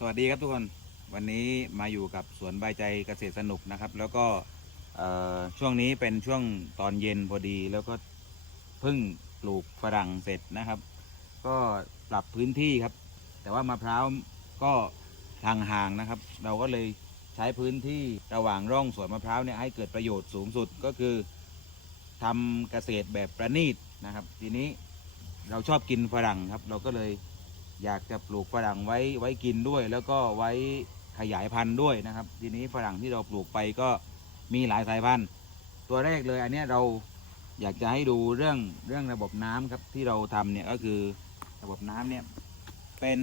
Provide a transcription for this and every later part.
สวัสดีครับทุกคนวันนี้มาอยู่กับสวนใบใจเกษตรสนุกนะครับ แล้วก็ช่วงนี้เป็นช่วงตอนเย็นพอดีแล้วก็เพิ่งปลูกฝรั่งเสร็จนะครับ ก็ปรับพื้นที่ครับ แต่ว่ามะพร้าวก็ทางห่างนะครับ เราก็เลยใช้พื้นที่ระหว่างร่องสวนมะพร้าวเนี่ยให้เกิดประโยชน์สูงสุดก็คือทำเกษตรแบบประณีตนะครับ ทีนี้เราชอบกินฝรั่งครับ เราก็เลย อยากจะปลูกฝรั่งไว้ไว้กินด้วย แล้วก็ไว้ขยายพันธุ์ด้วยนะครับ ทีนี้ฝรั่งที่เราปลูกไปก็มีหลายสายพันธุ์ ตัวแรกเลยอันนี้เราอยากจะให้ดูเรื่องเรื่องระบบน้ำครับที่เราทำเนี่ยก็คือระบบน้ำเนี่ยเป็น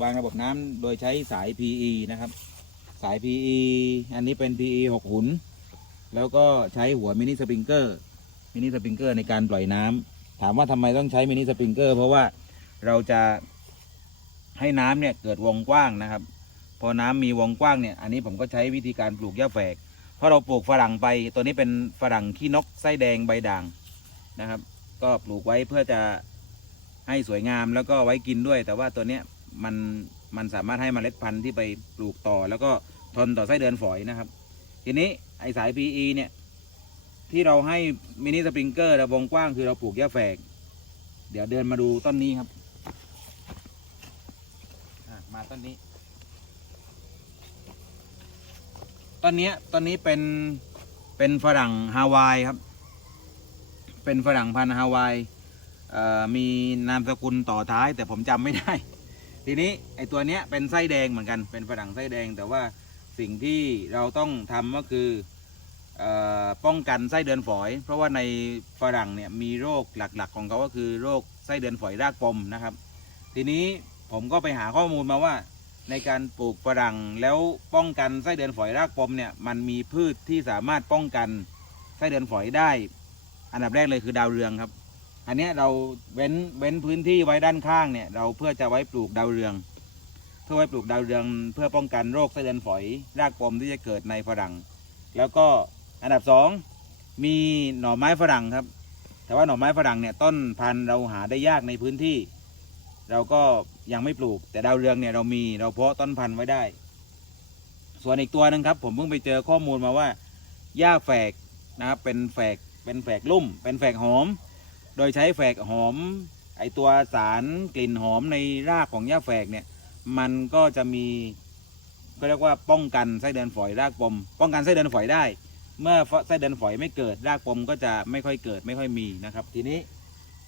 วางระบบน้ำโดยใช้สาย PE นะครับ สาย PE อันนี้เป็น PE 6 หุน แล้วก็ใช้หัวมินิสปริงเกอร์มินิสปริงเกอร์ในการปล่อยน้ำถามว่าทำไมต้องใช้มินิสปริงเกอร์เพราะว่า เราจะให้น้ำเนี่ยเกิดวงกว้างนะครับ พอน้ำมีวงกว้างเนี่ยอันนี้ผมก็ใช้วิธีการปลูกหญ้าแฝกเพราะเราปลูกฝรั่งไปตัวนี้เป็นฝรั่งขี้นกไส้แดงใบด่างนะครับ ก็ปลูกไว้เพื่อจะให้สวยงามแล้วก็ไว้กินด้วย แต่ว่าตัวเนี้ยมันมันสามารถให้มเมล็ดพันธุ์ที่ไปปลูกต่อ แล้วก็ทนต่อไส้เดือนฝอยนะครับ ทีนี้ไอสาย PE เนี่ยที่เราให้มินิสปริงเกอร์ระวงกว้างคือเราปลูกหญ้าแฝก เดี๋ยวเดินมาดูต้นนี้ครับ มาต้นนี้ต้นนี้ต้นนี้เป็นเป็นฝรั่งฮาวายครับ เป็นฝรั่งพันธุ์ฮาวายมีนามสกุลต่อท้าย แต่ผมจำไม่ได้ ทีนี้ไอตัวเนี้ยเป็นไส้แดงเหมือนกัน เป็นฝรั่งไส้แดง แต่ว่าสิ่งที่เราต้องทำก็คือออป้องกันไส้เดือนฝอย เพราะว่าในฝรั่งเนี่ยมีโรคหลักๆ ของเขาก็คือโรคไส้เดือนฝอยรากปมนะครับ ทีนี้ ผมก็ไปหาข้อมูลมาว่า ในการปลูกฝรั่งแล้วป้องกันไส้เดือนฝอยรากปมเนี่ยมันมีพืชที่สามารถป้องกันไส้เดือนฝอยได้ อันดับแรกเลยคือดาวเรืองครับ อันนี้เราเว้นเว้นพื้นที่ไว้ด้านข้างเนี่ยเราเพื่อจะไว้ปลูกดาวเรือง เพื่อไว้ปลูกดาวเรือง เพื่อป้องกันโรคไส้เดือนฝอยรากปมที่จะเกิดในฝรั่ง แล้วก็อันดับสองมีหน่อไม้ฝรั่งครับ แต่ว่าหน่อไม้ฝรั่งเนี่ยต้นพันธุ์เราหาได้ยากในพื้นที่ เราก็ ยังไม่ปลูก แต่ดาวเรืองเนี่ยเรามีเราเพาะต้นพันธุ์ไว้ได้ ส่วนอีกตัวหนึงครับ ผมเพิ่งไปเจอข้อมูลมาว่าหญ้าแฝกนะครับเป็นแฝกเป็นแฝกลุ่ม เป็นแฝกหอม โดยใช้แฝกหอม ไอตัวสารกลิ่นหอมในรากของหญ้าแฝกเนี่ย มันก็จะมีก็เรียกว่าป้องกันไส้เดือนฝอยรากปม ป้องกันไส้เดือนฝอยได้ เมื่อไส้เดือนฝอยไม่เกิดรากปมก็จะไม่ค่อยเกิดไม่ค่อยมีนะครับ ทีนี้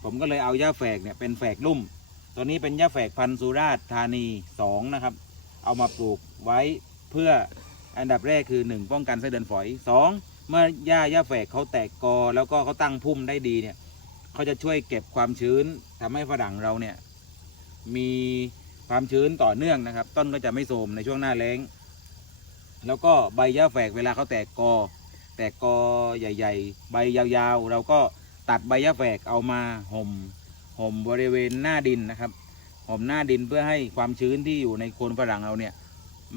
ผมก็เลยเอาหญ้าแฝกเนี่ยเป็นแฝกลุ่ม ตัวนี้เป็นหญ้าแฝกพันธุ์สุราษฎร์ธานีสองนะครับ เอามาปลูกไว้เพื่ออันดับแรกคือหนึ่งป้องกันไส้เดือนฝอยสองเมื่อหญ้าหญ้าแฝกเขาแตกกอ แล้วก็เขาตั้งพุ่มได้ดีเนี่ยเขาจะช่วยเก็บความชื้นทำให้ฝรั่งเราเนี่ยมีความชื้นต่อเนื่องนะครับ ต้นก็จะไม่โทรมในช่วงหน้าแล้ง แล้วก็ใบหญ้าแฝกเวลาเขาแตกกอ แตกกอใหญ่ ๆ ใบยาวๆ เราก็ตัดใบหญ้าแฝกเอามาห่ม ห่มบริเวณหน้าดินนะครับห่มหน้าดินเพื่อให้ความชื้นที่อยู่ในโคนฝรั่งเราเนี่ย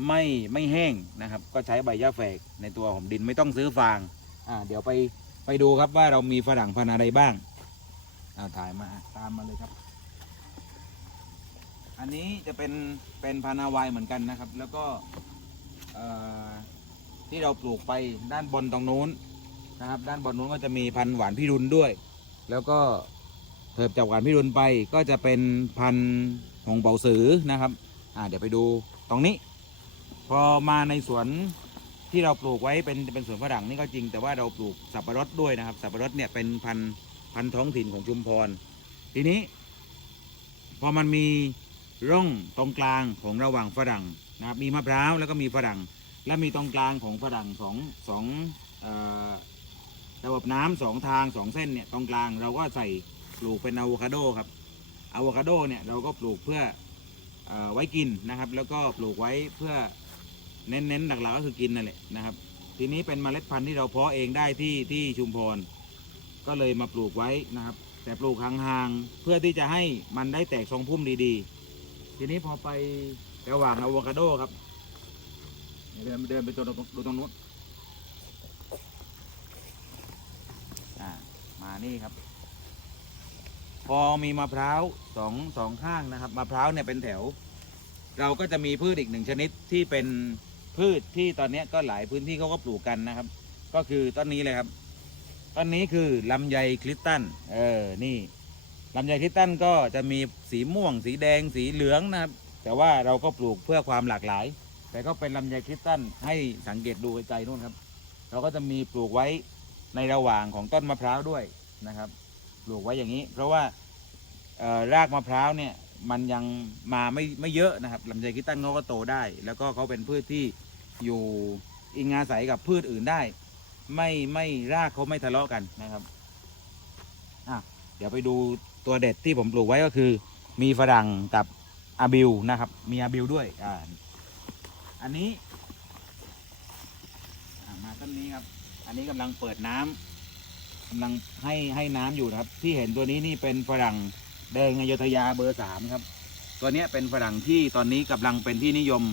ไม่ไม่แห้งนะครับ ก็ใช้ใบหญ้าแฝกในตัวห่มดินไม่ต้องซื้อฟางอ่าเดี๋ยวไปไปดูครับว่าเรามีฝรั่งพันธุ์อะไรบ้างอ่าถ่ายมาตามมาเลยครับ อันนี้จะเป็นเป็นพันธุ์ฮาวายเหมือนกันนะครับ แล้วก็เอ่อที่เราปลูกไปด้านบนตรงนู้นนะครับ ด้านบนนู้นก็จะมีพันธุ์หวานพิรุณด้วย แล้วก็ เถิบจากหวานพิรุณไปก็จะเป็นพันธุ์หงเบาสือนะครับอ่าเดี๋ยวไปดูตรงนี้ พอมาในสวนที่เราปลูกไว้เป็นเป็นสวนฝรั่งนี่ก็จริงแต่ว่าเราปลูกสับปะรดด้วยนะครับ สับปะรดเนี่ยเป็นพันธุ์พันธุ์ท้องถิ่นของชุมพร ทีนี้ พอมันมีร่องตรงกลางของระหว่างฝรั่งนะครับมีมะพร้าวแล้วก็มีฝรั่ง และมีตรงกลางของฝรั่งสองสองระบบน้ำสองทางสองเส้นเนี่ยตรงกลางเราก็ใส่ ปลูกเป็นอะโวคาโดครับอะโวคาโดเนี่ยเราก็ปลูกเพื่ออไว้กินนะครับ แล้วก็ปลูกไว้เพื่อเน้นๆหลักๆก็คือกินนั่นแหละนะครับ ทีนี้เป็นเมล็ดพันธุ์ที่เราเพาะเองได้ที่ที่ชุมพร ก็เลยมาปลูกไว้นะครับ แต่ปลูกห่างๆเพื่อที่จะให้มันได้แตกทรงพุ่มดีๆ ทีนี้พอไประหว่างอะโวคาโดครับเดินเดินไปตรงดูตรงนู้นอ่ามานี่ครับ พอมีมะพร้าวสองสองข้างนะครับมะพร้าวเนี่ยเป็นแถว เราก็จะมีพืชอีกหนึ่งชนิดที่เป็นพืชที่ตอนนี้ก็หลายพื้นที่เขาก็ปลูกกันนะครับ ก็คือต้นนี้เลยครับต้นนี้คือลำไยคลิตตันเออนี่ลำไยคลิตตันก็จะมีสีม่วง สีแดงสีเหลืองนะครับ แต่ว่าเราก็ปลูกเพื่อความหลากหลาย แต่ก็เป็นลำไยคลิตตันให้สังเกตดูไกลๆนู่นครับ เราก็จะมีปลูกไว้ในระหว่างของต้นมะพร้าวด้วยนะครับ ปลูกไว้อย่างนี้ เพราะว่ารากมะพร้าวเนี่ยมันยังมาไม่ไม่เยอะนะครับลำไยคิตตันเขาก็โตได้ แล้วก็เขาเป็นพืชที่อยู่อิงอาศัยกับพืชอื่นได้ ไม่ไม่รากเขาไม่ทะเลาะกันนะครับอะเดี๋ยวไปดูตัวเด็ดที่ผมปลูกไว้ก็คือ มีฝรั่งกับอาบิวนะครับ มีอาบิวด้วยอ่าอันนี้มาต้นนี้ครับ อันนี้กำลังเปิดน้ำ กำลังให้ให้น้ำอยู่นะครับ ที่เห็นตัวนี้นี่เป็นฝรั่งแดงอยุธยาเบอร์สามครับ ตัวนี้เป็นฝรั่งที่ตอนนี้กำลังเป็นที่นิยม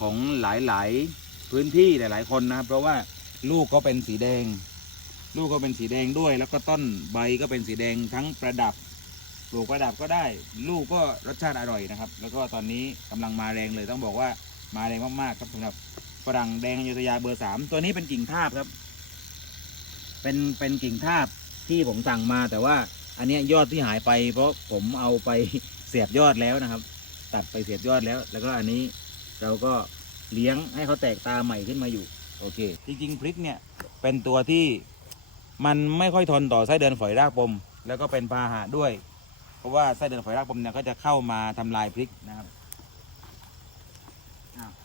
ของหลายๆพื้นที่หลาย ๆ คนนะครับ เพราะว่าลูกก็เป็นสีแดง ลูกก็เป็นสีแดงด้วย แล้วก็ต้นใบก็เป็นสีแดงทั้งประดับปลูกประดับก็ได้ ลูกก็รสชาติอร่อยนะครับ แล้วก็ตอนนี้กำลังมาแรงเลยต้องบอกว่ามาแรงมากๆครับสำหรับฝรั่งแดงอยุธยาเบอร์สามตัวนี้เป็นกิ่งทาบครับ เป็นเป็นกิ่งทาบที่ผมสั่งมาแต่ว่าอันเนี้ยยอดที่หายไป เพราะผมเอาไปเสียบยอดแล้วนะครับ ตัดไปเสียบยอดแล้ว แล้วก็อันนี้เราก็เลี้ยงให้เขาแตกตาใหม่ขึ้นมาอยู่ โอเค จริง ๆ พริกเนี่ยเป็นตัวที่มันไม่ค่อยทนต่อไส้เดือนฝอยรากปม แล้วก็เป็นพาหะด้วย เพราะว่าไส้เดือนฝอยรากปมเนี่ยก็จะเข้ามาทำลายพริกนะครับ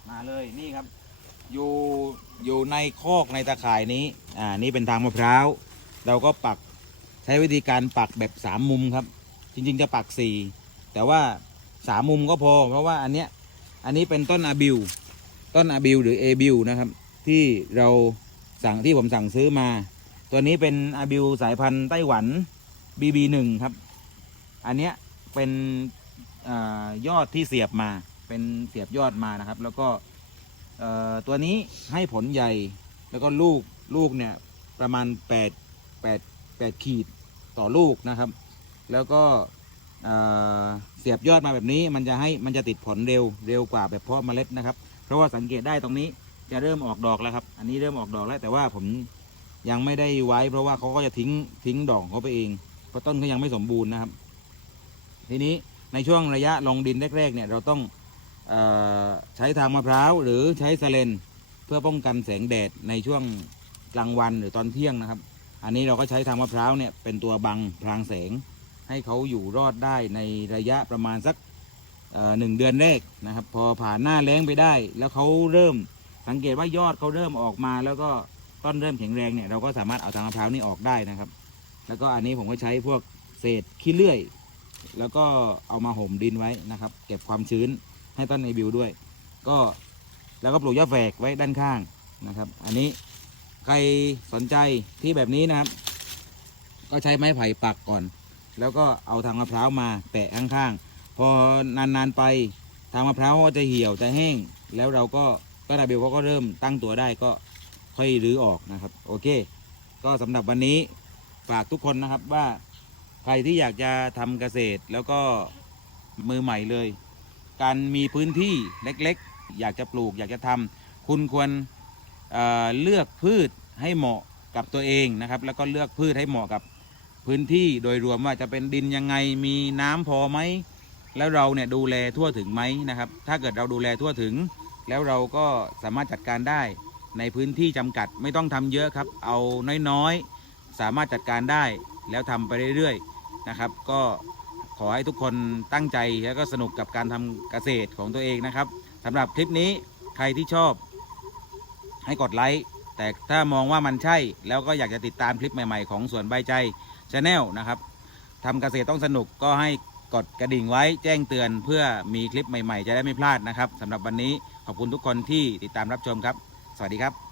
มาเลยนี่ครับ อยู่อยู่ในคอกในตะข่ายนี้ อ่า นี่เป็นทางมะพร้าว เราก็ปักใช้วิธีการปักแบบสามมุมครับ จริง ๆ จะปักสี่แต่ว่าสามมุมก็พอ เพราะว่าอันเนี้ย อันนี้เป็นต้นอาบิว ต้นอาบิวหรือเอบิวนะครับ ที่เราสั่งที่ผมสั่งซื้อมา ตัวนี้เป็นอาบิวสายพันธุ์ไต้หวัน BB1 ครับ อันเนี้ยเป็นอยอดที่เสียบมา เป็นเสียบยอดมานะครับ แล้วก็ ตัวนี้ให้ผลใหญ่ แล้วก็ลูกลูกเนี่ยประมาณ 8 8 8 ขีดต่อลูกนะครับ แล้วก็เสียบยอดมาแบบนี้มันจะให้มันจะติดผลเร็วเร็วกว่าแบบเพาะเมล็ดนะครับ เพราะว่าสังเกตได้ตรงนี้จะเริ่มออกดอกแล้วครับ อันนี้เริ่มออกดอกแล้วแต่ว่าผมยังไม่ได้ไว้ เพราะว่าเขาก็จะทิ้งทิ้งดอกเขาไปเองเพราะต้นเขายังไม่สมบูรณ์นะครับ ทีนี้ในช่วงระยะลงดินแรกๆเนี่ยเราต้อง ใช้ทางมะพร้าวหรือใช้สเลนเพื่อป้องกันแสงแดดในช่วงกลางวันหรือตอนเที่ยงนะครับ อันนี้เราก็ใช้ทางมะพร้าวเนี่ยเป็นตัวบังพรางแสง ให้เขาอยู่รอดได้ในระยะประมาณสักหนึ่งเดือนแรกนะครับ พอผ่านหน้าแล้งไปได้ แล้วเขาเริ่มสังเกตว่ายอดเขาเริ่มออกมา แล้วก็ต้นเริ่มแข็งแรงเนี่ยเราก็สามารถเอาทางมะพร้าวนี่ออกได้นะครับ แล้วก็อันนี้ผมก็ใช้พวกเศษขี้เลื่อย แล้วก็เอามาห่มดินไว้นะครับ เก็บความชื้น ให้ต้นในบิวด้วย ก็แล้วก็ปลูกหญ้าแฝกไว้ด้านข้างนะครับ อันนี้ใครสนใจที่แบบนี้นะครับ ก็ใช้ไม้ไผ่ปักก่อน แล้วก็เอาทางมะพร้าวมาแปะข้างๆพอนานๆไปทางมะพร้าวก็จะเหี่ยวจะแห้ง แล้วเราก็ก็นาบิวเขาก็เริ่มตั้งตัวได้ก็ค่อยรื้อออกนะครับ โอเค ก็สำหรับวันนี้ฝากทุกคนนะครับว่าใครที่อยากจะทำเกษตรแล้วก็มือใหม่เลย การมีพื้นที่เล็กๆ อยากจะปลูกอยากจะทำคุณควรเเลือกพืชให้เหมาะกับตัวเองนะครับ แล้วก็เลือกพืชให้เหมาะกับพื้นที่โดยรวมว่าจะเป็นดินยังไงมีน้ำพอไหมแล้วเราเนี่ยดูแลทั่วถึงไหมนะครับ ถ้าเกิดเราดูแลทั่วถึง แล้วเราก็สามารถจัดการได้ในพื้นที่จำกัดไม่ต้องทำเยอะครับ เอาน้อยๆ สามารถจัดการได้แล้วทำไปเรื่อยๆนะครับ ก็ ขอให้ทุกคนตั้งใจแล้วก็สนุกกับการทำเกษตรของตัวเองนะครับสำหรับคลิปนี้ใครที่ชอบ ให้กดไลค์แต่ถ้ามองว่ามันใช่ แล้วก็อยากจะติดตามคลิปใหม่ๆ ของสวนใบใจชาแนลนะครับทำเกษตรต้องสนุกก็ให้กดกระดิ่งไว้แจ้งเตือนเพื่อมีคลิปใหม่ๆ จะได้ไม่พลาดนะครับสำหรับวันนี้ขอบคุณทุกคนที่ติดตามรับชมครับ สวัสดีครับ